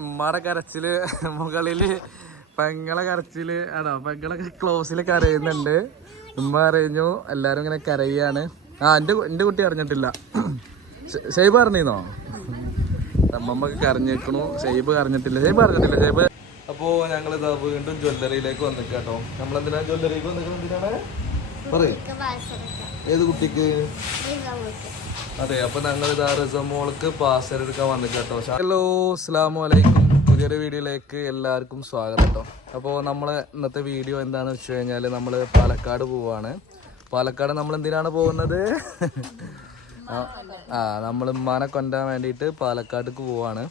ഉമ്മാടെ കരച്ചിൽ മുകളിൽ പെങ്ങളെ കരച്ചിൽ ആണോ? പെങ്ങളെ ക്ലോസിൽ കരയുന്നുണ്ട്. ഉമ്മ അറിഞ്ഞു എല്ലാരും ഇങ്ങനെ കരയാണ്. ആ എന്റെ എന്റെ കുട്ടി അറിഞ്ഞിട്ടില്ല ഷെയ്ബ് അറിഞ്ഞിരുന്നോ അമ്മമ്മക്ക് കരഞ്ഞേക്കണു. ഷെയ്ബ് അറിഞ്ഞിട്ടില്ല ഷെയ്ബ് അറിഞ്ഞിട്ടില്ല ഷെയ്ബ്. അപ്പോ ഞങ്ങൾ ഇതാ വീണ്ടും ജ്വല്ലറിയിലേക്ക് വന്നിട്ട് കേട്ടോ നമ്മളെന്തിനാ ജ്വല്ലറിക്ക് വന്നിട്ട് എന്തിനാണ്? പറയും. ഏത് കുട്ടിക്ക്? അതെ അപ്പൊ ഞങ്ങൾ ഇതാ റിസമോൾക്ക് പാസ്വേഡ് എടുക്കാൻ കേട്ടോ ഹലോ അസ്സാം വലൈക്കും പുതിയൊരു വീഡിയോയിലേക്ക് എല്ലാവർക്കും സ്വാഗതം കേട്ടോ അപ്പോൾ നമ്മളെ ഇന്നത്തെ വീഡിയോ എന്താണെന്ന് വെച്ച് കഴിഞ്ഞാൽ നമ്മൾ പാലക്കാട് പോവാണ്. പാലക്കാട് നമ്മൾ എന്തിനാണ് പോകുന്നത്? ആ, ആ നമ്മൾ ഉമ്മാനെ കൊണ്ടാൻ വേണ്ടിയിട്ട് പാലക്കാട്ടേക്ക് പോവാണ്.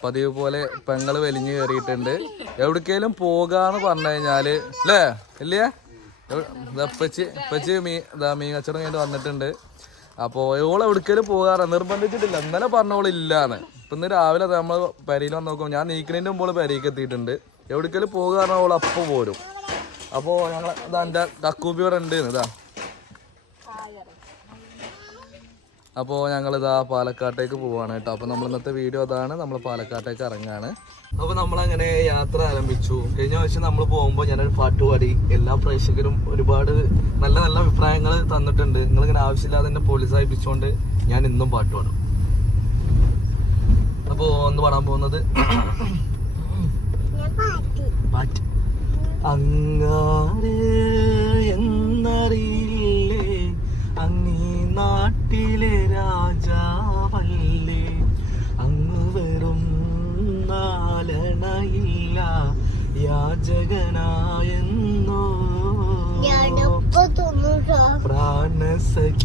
പതിവ് പോലെ പെങ്ങൾ വലിഞ്ഞു കയറിയിട്ടുണ്ട് എവിടേക്കേലും പോകാന്ന് പറഞ്ഞു കഴിഞ്ഞാൽ അല്ലേ ഇല്ലേ? ഇപ്പച്ചി ഇപ്പച്ചി മീ ഇതാ മീൻ കച്ചവടം കഴിഞ്ഞിട്ട് വന്നിട്ടുണ്ട്. അപ്പോൾ ഓൾ എവിടേക്കേലും പോകാറ്? നിർബന്ധിച്ചിട്ടില്ല. ഇന്നലെ പറഞ്ഞോളില്ലാന്ന് ഇപ്പൊ ഇന്ന് രാവിലെ നമ്മൾ പെരയിൽ വന്ന് നോക്കുമ്പോൾ ഞാൻ നീക്കുന്നതിന്റെ മുമ്പ് പെരയ്ക്ക് എത്തിയിട്ടുണ്ട്. എവിടേക്കേലും പോകാറ ഓൾ അപ്പോൾ പോരും. അപ്പോൾ ഞങ്ങൾ ഇതാ എന്റെ കക്കൂബി ഇവിടെ ഉണ്ട് ഇതാ അപ്പോൾ ഞങ്ങളിതാ പാലക്കാട്ടേക്ക് പോവാണ് കേട്ടോ. അപ്പോൾ നമ്മൾ ഇന്നത്തെ വീഡിയോ അതാണ്. നമ്മൾ പാലക്കാട്ടേക്ക് ഇറങ്ങാണ്. അപ്പോൾ നമ്മളങ്ങനെ യാത്ര ആരംഭിച്ചു. കഴിഞ്ഞ വർഷം നമ്മൾ പോകുമ്പോൾ ഞാനൊരു പാട്ട് പാടി. എല്ലാ പ്രേക്ഷകരും ഒരുപാട് നല്ല നല്ല അഭിപ്രായങ്ങൾ തന്നിട്ടുണ്ട്. നിങ്ങളിങ്ങനെ ആവശ്യമില്ലാതെ എന്നെ പ്രോത്സാഹിപ്പിച്ചുകൊണ്ട് ഞാൻ ഇന്നും പാട്ട് പാടും. അപ്പോൾ ഒന്ന് പാടാൻ പോകുന്നത് പാട്ട് അങ്ങാര് എന്നറിയില്ലേ? അങ്ങീ നാട്ടിലെ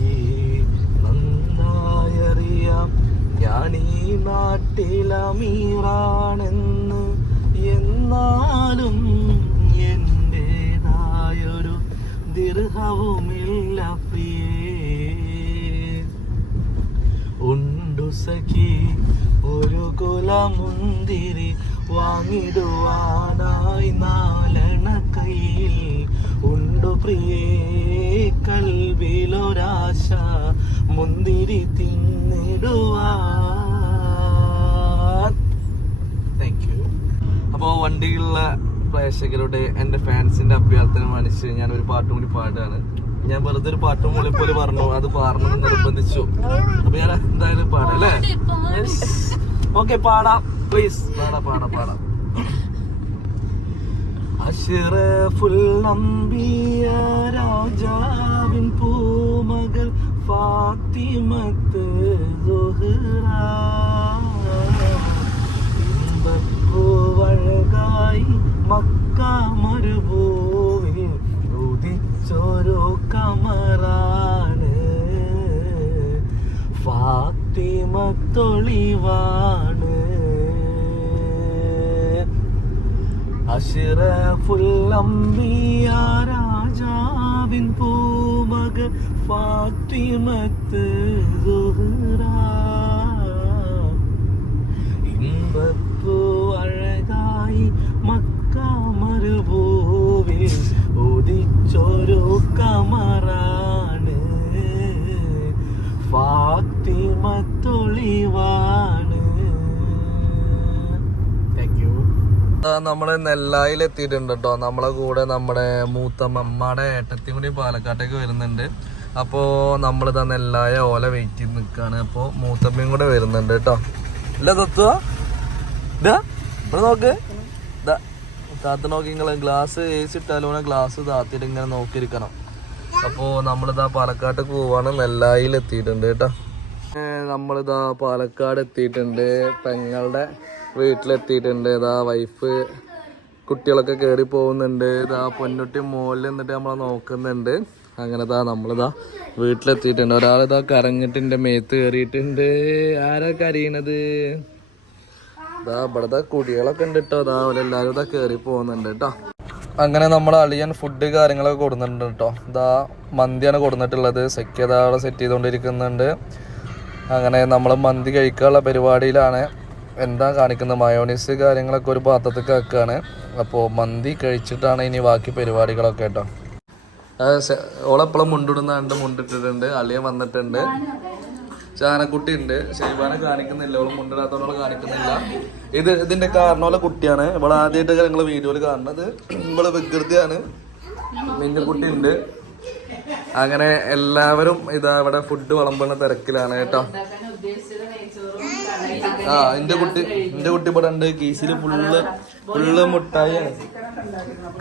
പ്രാണസഖി നന്നായറിയാം. ഞാൻ ഈ നാട്ടിലമീറാണെന്ന് എന്നാലും എന്റെതായൊരു ദീർഘവുമില്ല പ്രിയേ. ഉണ്ടു സഖി ഒരു കുലമുന്തിരി വാങ്ങിടുവാനായി നാലണ കയ്യിൽ ഉണ്ടു പ്രിയേ കൽവിലൊരാശ മുന്തിരി തിന്നിടുവാൻ. താങ്ക് യു അപ്പോൾ വണ്ടിയിലുള്ള പ്രേക്ഷകരുടെ എന്റെ ഫാൻസിന്റെ അഭ്യർത്ഥന മനസ്സ് ഞാൻ ഒരു പാട്ടും കൂടി പാടുകയാണ്. ഞാൻ വെറുതെ ഒരു പാട്ടും കൂടി പോലെ പറഞ്ഞു അത് പാടണം നിർബന്ധിച്ചു. അപ്പൊ ഞാൻ എന്തായാലും പാടാം അല്ലേ? ഓക്കെ പാടാം. പ്ലീസ് പാടാം പാടാം പാടാം. അഷ്റഫുൽ അംബിയ രാജാവിൻ പൂമകൾ ഫാത്തിമത്ത് സുഹ്റ. അഷിറഫുൽ അംബിയ രാജാവിൻ പൂമക ഫാത്തിമത്ത് സുഹ്റ ഇമ്പപ്പൂ അഴകായി മക്ക നമ്മൾ നെല്ലായിൽ എത്തിയിട്ടുണ്ട് കേട്ടോ നമ്മളെ കൂടെ നമ്മുടെ മൂത്തമ്മയുടെ ഏട്ടത്തി കൂടി പാലക്കാട്ടേക്ക് വരുന്നുണ്ട്. അപ്പോ നമ്മളിതാ നെല്ലായ ഓല വെയിറ്റ് ചെയ്ത് നിൽക്കാണ് അപ്പോ മൂത്തമ്മയും കൂടെ വരുന്നുണ്ട് കേട്ടോ ഇല്ല തത്വ ഇതാ ഇവിടെ നോക്ക്. താത്ത നോക്കി നിങ്ങൾ ഗ്ലാസ് ഏസി ഇട്ടാലും ഗ്ലാസ് താത്തിട്ട് ഇങ്ങനെ നോക്കിയിരിക്കണം. അപ്പോ നമ്മളിതാ പാലക്കാട്ടേക്ക് പോവാണ്. നെല്ലായിൽ എത്തിയിട്ടുണ്ട് കേട്ടോ നമ്മളിതാ പാലക്കാട് എത്തിയിട്ടുണ്ട്. പെങ്ങളുടെ വീട്ടിലെത്തിയിട്ടുണ്ട്. ഇതാ വൈഫ് കുട്ടികളൊക്കെ കയറി പോകുന്നുണ്ട്. ഇതാ പൊന്നുട്ടി മുകളിൽ നിന്നിട്ട് നമ്മളെ നോക്കുന്നുണ്ട്. അങ്ങനെ ഇതാ നമ്മളിതാ വീട്ടിലെത്തിയിട്ടുണ്ട്. ഒരാളിതാ കരഞ്ഞിട്ട് എന്റെ മേത്ത് കയറിയിട്ടുണ്ട്. ആരാ കരയണത്? ഇതാ ഇവിടുത്തെ കുടികളൊക്കെ ഉണ്ട് കേട്ടോ അതാ എല്ലാവരും ഇതാ കയറി പോകുന്നുണ്ട് കേട്ടോ അങ്ങനെ നമ്മൾ അളിയൻ ഫുഡ് കാര്യങ്ങളൊക്കെ കൊടുക്കുന്നുണ്ട് കേട്ടോ ഇതാ മന്തിയാണ് കൊടുത്തിട്ടുള്ളത്. സെക്യത സെറ്റ് ചെയ്തുകൊണ്ടിരിക്കുന്നുണ്ട്. അങ്ങനെ നമ്മൾ മന്തി കഴിക്കാനുള്ള പരിപാടിയിലാണ്. എന്താ കാണിക്കുന്നത് മയോണീസ് കാര്യങ്ങളൊക്കെ ഒരു പാത്രത്തേക്ക് വെക്കുകയാണ് അപ്പോൾ മന്തി കഴിച്ചിട്ടാണ് ഇനി ബാക്കി പരിപാടികളൊക്കെ കേട്ടോ. ഓളെപ്പോഴും മുണ്ടിടുന്നുണ്ട് മുണ്ടിട്ടിട്ടുണ്ട്. അളിയ വന്നിട്ടുണ്ട്. ചാനക്കുട്ടി ഉണ്ട് ഷെയ്ബാനെ കാണിക്കുന്നില്ല. ഓൾ മുണ്ടിടാത്തവളെ കാണിക്കുന്നില്ല. ഇത് ഇതിന്റെ കാരണോലെ കുട്ടിയാണ്. ഇവൾ ആദ്യമായിട്ട് നിങ്ങൾ വീഡിയോയിൽ കാണുന്നത്. ഇവൾ വികൃതിയാണ്. മിന്നുകുട്ടി ഉണ്ട് അങ്ങനെ എല്ലാവരും ഇതാ ഇവിടെ ഫുഡ് വിളമ്പുന്ന തിരക്കിലാണ് കേട്ടോ. ആ എന്റെ കുട്ടി എന്റെ കുട്ടി ഇവിടെ ഉണ്ട്. കീസിൽ ഫുള്ള് ഫുള്ള് മുട്ടായി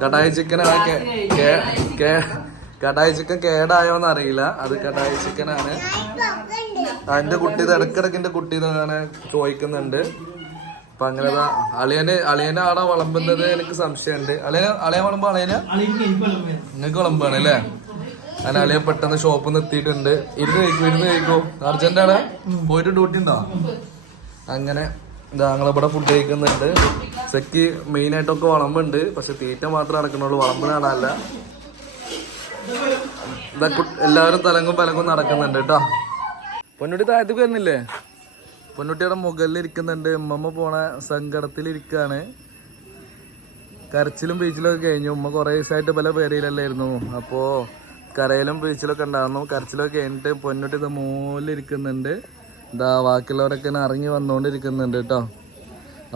കടായ ചിക്കൻ കടായ ചിക്കൻ കേടായോന്ന് അറിയില്ല. അത് കടായ ചിക്കൻ ആണ്. എന്റെ കുട്ടി ഇത് ഇടക്കിടക്ക് എന്റെ കുട്ടി ഇതാണ് ചോദിക്കുന്നുണ്ട്. അപ്പൊ അങ്ങനെ അളിയന് അളിയനെ ആടെ വിളമ്പുന്നത് എനിക്ക് സംശയമുണ്ട്. അളിയന അളിയ വിളമ്പോ അളിയന? നിങ്ങൾക്ക് വിളമ്പാണ്. അല്ലേ? അങ്ങനെ അളിയ പെട്ടെന്ന് ഷോപ്പ് നിർത്തിയിട്ടുണ്ട് ഇരുന്ന് കഴിക്കും ഇരുന്ന് കഴിക്കും. അർജന്റാണ്? പോയിട്ട് ഡ്യൂട്ടി ഉണ്ടോ? അങ്ങനെ ഞങ്ങളിവിടെ ഫുഡ് കഴിക്കുന്നുണ്ട്. മെയിൻ ആയിട്ടൊക്കെ വളമ്പുണ്ട്. പക്ഷെ തീറ്റ മാത്രമേ നടക്കുന്നുള്ളൂ. വളമ്പ് ഇതാ എല്ലാവരും തലങ്ങും പലങ്ങും നടക്കുന്നുണ്ട് കേട്ടോ. പൊന്നുട്ടി താഴത്തേക്ക് വരുന്നില്ലേ? പൊന്നുട്ടിയുടെ മുകളിൽ ഇരിക്കുന്നുണ്ട്. ഉമ്മമ്മ പോണ സങ്കടത്തിലിരിക്കാണ് കരച്ചിലും ബീച്ചിലും ഒക്കെ കഴിഞ്ഞു. ഉമ്മ കുറേ ദിവസമായിട്ട് പല പേരയിലല്ലായിരുന്നു. അപ്പോൾ കരയിലും ബീച്ചിലൊക്കെ ഉണ്ടായിരുന്നു കരച്ചിലൊക്കെ കഴിഞ്ഞിട്ട് പൊന്നുട്ടി ഇത് മുകളിലിരിക്കുന്നുണ്ട് ഇതാ ബാക്കിയുള്ളവരൊക്കെ ഇങ്ങനെ ഇറങ്ങി വന്നുകൊണ്ടിരിക്കുന്നുണ്ട് കേട്ടോ.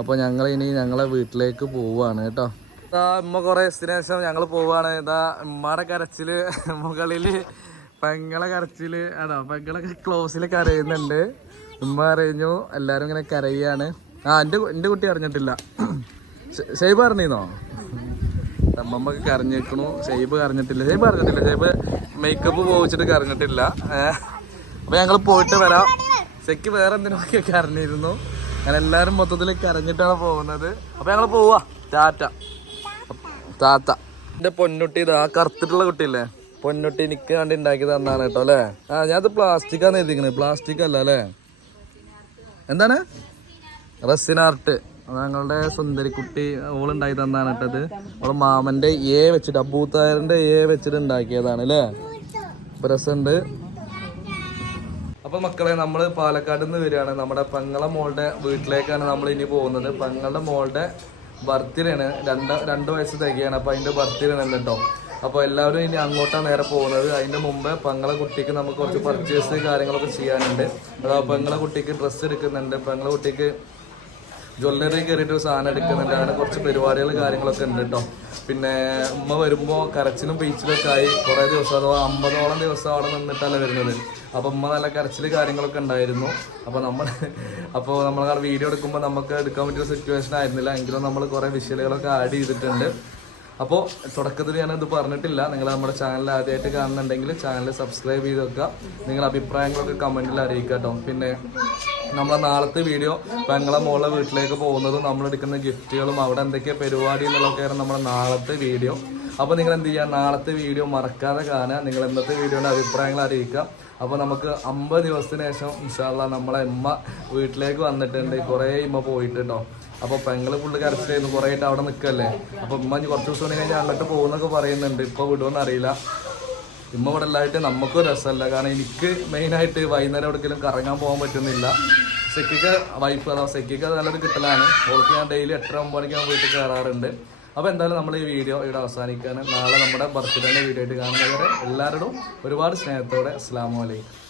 അപ്പോൾ ഞങ്ങൾ ഇനി ഞങ്ങളെ വീട്ടിലേക്ക് പോവാണ് കേട്ടോ. ഇതാ ഉമ്മ കുറേ ദിവസത്തിന് ഞങ്ങൾ പോവാണ്. ഇതാ ഉമ്മയുടെ കരച്ചിൽ മുകളിൽ പെങ്ങളെ കരച്ചിൽ. ആണോ? പെങ്ങളൊക്കെ ക്ലോസിൽ കരയുന്നുണ്ട്. ഉമ്മ അറിഞ്ഞു എല്ലാരും ഇങ്ങനെ കരയാണ്. ആ എന്റെ എന്റെ കുട്ടി അറിഞ്ഞിട്ടില്ല ഷെയ്ബ് അറിഞ്ഞിരുന്നോ അമ്മമ്മക്ക് കരഞ്ഞേക്കണു. ഷെയ്ബ് കരഞ്ഞിട്ടില്ല. ഷെയ്ബ് അറിഞ്ഞിട്ടില്ല ഷെയ്ബ് മേക്കപ്പ് പോവിച്ചിട്ട് കരഞ്ഞിട്ടില്ല. ഏഹ് അപ്പൊ ഞങ്ങൾ പോയിട്ട് വരാം. ശരിക്ക് വേറെ എന്തിനൊക്കെ കരഞ്ഞിരുന്നു. അങ്ങനെ എല്ലാരും മൊത്തത്തിൽ കരഞ്ഞിട്ടാണ് പോകുന്നത്. അപ്പൊ ഞങ്ങൾ പോവാ. ടാറ്റ. താത്ത എന്റെ പൊന്നുട്ടി ഇത് ആ കറുത്തിട്ടുള്ള കുട്ടിയില്ലേ? പൊന്നുട്ടി എനിക്ക് കണ്ട് ഉണ്ടാക്കി തന്നാണ് കേട്ടോ അല്ലേ? ആ ഞാനത് പ്ലാസ്റ്റിക് ആണ് എഴുതിക്കണേ. പ്ലാസ്റ്റിക് അല്ല? അല്ലേ എന്താണ്? Resin art. ഞങ്ങളുടെ സുന്ദരിക്കുട്ടി ഓളുണ്ടായി തന്നാണ് കേട്ടത് അവൾ മാമന്റെ എ വെച്ചിട്ട് അബൂത്തായറിന്റെ എ വെച്ചിട്ട് ഉണ്ടാക്കിയതാണ് അല്ലേ? ഇപ്പൊ അപ്പൊ മക്കളെ നമ്മൾ പാലക്കാട് നിന്ന് വരികയാണ്. നമ്മുടെ പെങ്ങളെ മോളുടെ വീട്ടിലേക്കാണ് നമ്മൾ ഇനി പോകുന്നത്. പെങ്ങളുടെ മോളുടെ ബർത്ത്ഡേ ആണ് രണ്ട് രണ്ട് വയസ്സ് തികയാണ്. അപ്പൊ അതിന്റെ ബർത്ത്ഡേ ആണ് കേട്ടോ അപ്പൊ എല്ലാവരും ഇനി അങ്ങോട്ടാണ് നേരെ പോകുന്നത്. അതിന്റെ മുമ്പേ പെങ്ങളെ കുട്ടിക്ക് നമുക്ക് കുറച്ച് പർച്ചേസ് കാര്യങ്ങളൊക്കെ ചെയ്യാനുണ്ട്. അതാ പെങ്ങളെ കുട്ടിക്ക് ഡ്രസ്സ് എടുക്കുന്നുണ്ട്. പെങ്ങളെ കുട്ടിക്ക് ജ്വല്ലറി കയറിയിട്ട് ഒരു സാധനം എടുക്കുന്നുണ്ട് അങ്ങനെ കുറച്ച് പരിപാടികൾ കാര്യങ്ങളൊക്കെ ഉണ്ട് കേട്ടോ പിന്നെ ഉമ്മ വരുമ്പോൾ കരച്ചിലും ബീച്ചിലൊക്കെ ആയി. കുറേ ദിവസം അഥവാ അമ്പതോളം ദിവസം അവിടെ നിന്നിട്ടല്ല വരുന്നത്. അപ്പോൾ ഉമ്മ നല്ല കരച്ചിൽ കാര്യങ്ങളൊക്കെ ഉണ്ടായിരുന്നു. അപ്പോൾ നമ്മൾ അപ്പോൾ നമ്മൾ വീഡിയോ എടുക്കുമ്പോൾ നമുക്ക് എടുക്കാൻ പറ്റിയ സിറ്റുവേഷൻ ആയിരുന്നില്ല. എങ്കിലും നമ്മൾ കുറേ വിഷ്വലുകളൊക്കെ ആഡ് ചെയ്തിട്ടുണ്ട്. അപ്പോൾ തുടക്കത്തിൽ ഞാൻ ഇത് പറഞ്ഞിട്ടില്ല. നിങ്ങൾ നമ്മുടെ ചാനൽ ആദ്യമായിട്ട് കാണുന്നുണ്ടെങ്കിൽ ചാനൽ സബ്സ്ക്രൈബ് ചെയ്ത് വെക്കുക. നിങ്ങളുടെ അഭിപ്രായങ്ങളൊക്കെ കമന്റിൽ അറിയിക്കുക കേട്ടോ പിന്നെ നമ്മളെ നാളത്തെ വീഡിയോ പെങ്ങളെ മോളെ വീട്ടിലേക്ക് പോകുന്നതും നമ്മൾ എടുക്കുന്ന ഗിഫ്റ്റുകളും അവിടെ എന്തൊക്കെ പരിപാടി എന്നുള്ളതൊക്കെയാണ് നമ്മുടെ നാളത്തെ വീഡിയോ. അപ്പോൾ നിങ്ങൾ എന്ത് ചെയ്യുക നാളത്തെ വീഡിയോ മറക്കാതെ കാണുക. നിങ്ങൾ ഇന്നത്തെ വീഡിയോയുടെ അഭിപ്രായങ്ങൾ അറിയിക്കുക. അപ്പോൾ നമുക്ക് അമ്പത് ദിവസത്തിന് ശേഷം ഇൻഷാല്ല നമ്മളെ ഉമ്മ വീട്ടിലേക്ക് വന്നിട്ടുണ്ട്. കുറേ ഇമ്മ പോയിട്ട് കേട്ടോ അപ്പോൾ പെങ്ങൾ ഫുള്ള് കരച്ചിലായിരുന്നു. കുറേ ആയിട്ട് അവിടെ നിൽക്കല്ലേ? അപ്പോൾ ഇനി കുറച്ച് ദിവസം കഴിഞ്ഞാൽ അങ്ങോട്ട് പോകുന്നൊക്കെ പറയുന്നുണ്ട്. ഇപ്പോൾ വിടുമെന്ന് അറിയില്ല. ഇമ്മ ഇവിടെ എല്ലായിട്ട് നമുക്കും രസമല്ല. കാരണം എനിക്ക് മെയിനായിട്ട് വൈകുന്നേരം എവിടെക്കെങ്കിലും കറങ്ങാൻ പോകാൻ പറ്റുന്നില്ല. സെക്കിക്ക് വൈഫ് അതാ സെക്കിക്ക് നല്ലൊരു കിട്ടലാണ്. ഓൾക്ക് ഞാൻ ഡെയിലി എട്ടര ഒമ്പത് മണിക്ക് ഞാൻ വീട്ടിൽ കയറാറുണ്ട്. അപ്പോൾ എന്തായാലും നമ്മൾ ഈ വീഡിയോ ഇവിടെ അവസാനിക്കാൻ നാളെ നമ്മുടെ ബർത്ത്ഡേന്റെ വീഡിയോ ആയിട്ട് കാണുന്നവരെ എല്ലാവരോടും ഒരുപാട് സ്നേഹത്തോടെ അസ്സാം വലൈക്കും